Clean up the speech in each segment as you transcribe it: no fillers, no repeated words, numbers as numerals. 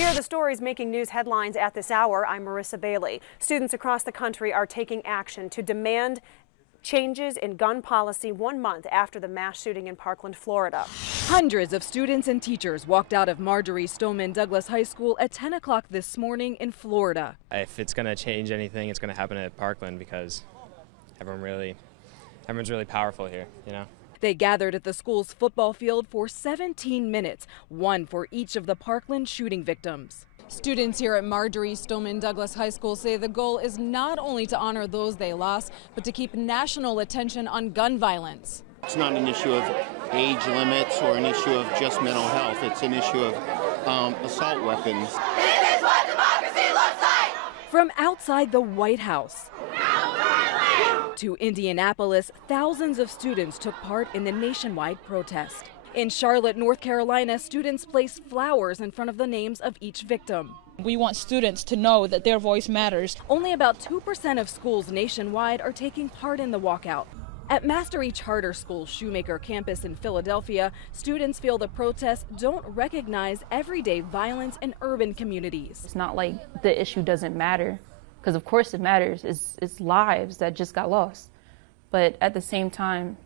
Here are the stories making news headlines at this hour. I'm Marissa Bailey. Students across the country are taking action to demand changes in gun policy 1 month after the mass shooting in Parkland, Florida. Hundreds of students and teachers walked out of Marjorie Stoneman Douglas High School at 10 o'clock this morning in Florida. If it's going to change anything, it's going to happen at Parkland because everyone's really powerful here, you know. They gathered at the school's football field for 17 minutes, one for each of the Parkland shooting victims. Students here at Marjorie Stoneman Douglas High School say the goal is not only to honor those they lost, but to keep national attention on gun violence. It's not an issue of age limits or an issue of just mental health. It's an issue of assault weapons. This is what democracy looks like! From outside the White House to Indianapolis, thousands of students took part in the nationwide protest. In Charlotte, North Carolina, students placed flowers in front of the names of each victim. We want students to know that their voice matters. Only about 2% of schools nationwide are taking part in the walkout. At Mastery Charter School's Shoemaker campus in Philadelphia, students feel the protests don't recognize everyday violence in urban communities. It's not like the issue doesn't matter, because of course it matters. It's lives that just got lost. But at the same time,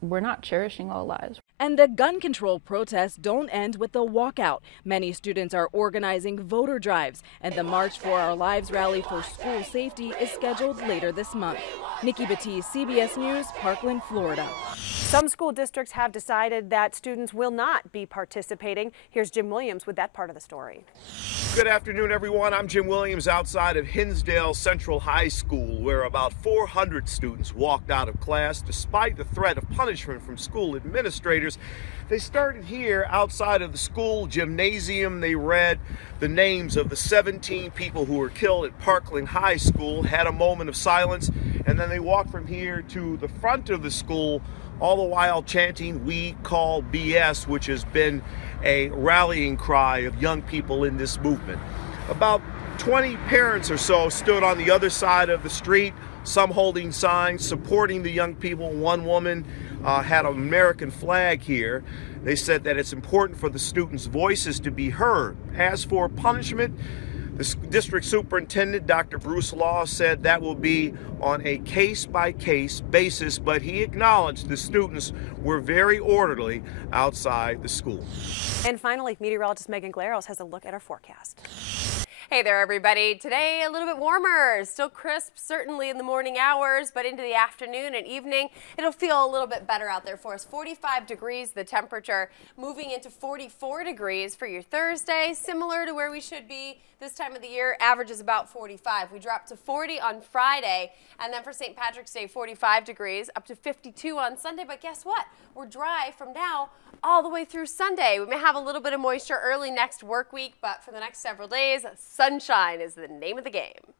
we're not cherishing all lives. And the gun control protests don't end with the walkout. Many students are organizing voter drives, and the March for Our Lives rally for school safety is scheduled later this month. Nikki Batiste, CBS News, Parkland, Florida. Some school districts have decided that students will not be participating. Here's Jim Williams with that part of the story. Good afternoon, everyone. I'm Jim Williams outside of Hinsdale Central High School, where about 400 students walked out of class despite the threat of punishment from school administrators. They started here outside of the school gymnasium. They read the names of the 17 people who were killed at Parkland High School, had a moment of silence, and then they walked from here to the front of the school, all the while chanting "We Call BS," which has been a rallying cry of young people in this movement. About 20 parents or so stood on the other side of the street, some holding signs supporting the young people. One woman had an American flag here. They said that it's important for the students' voices to be heard. As for punishment, the district superintendent, Dr. Bruce Law, said that will be on a case-by-case basis, but he acknowledged the students were very orderly outside the school. And finally, meteorologist Megan Glaros has a look at our forecast. Hey there, everybody. Today, a little bit warmer. Still crisp, certainly in the morning hours, but into the afternoon and evening, it'll feel a little bit better out there for us. 45 degrees, the temperature, moving into 44 degrees for your Thursday, similar to where we should be this time of the year. Average is about 45. We drop to 40 on Friday, and then for St. Patrick's Day, 45 degrees, up to 52 on Sunday. But guess what? We're dry from now all the way through Sunday. We may have a little bit of moisture early next work week, but for the next several days, sunshine is the name of the game.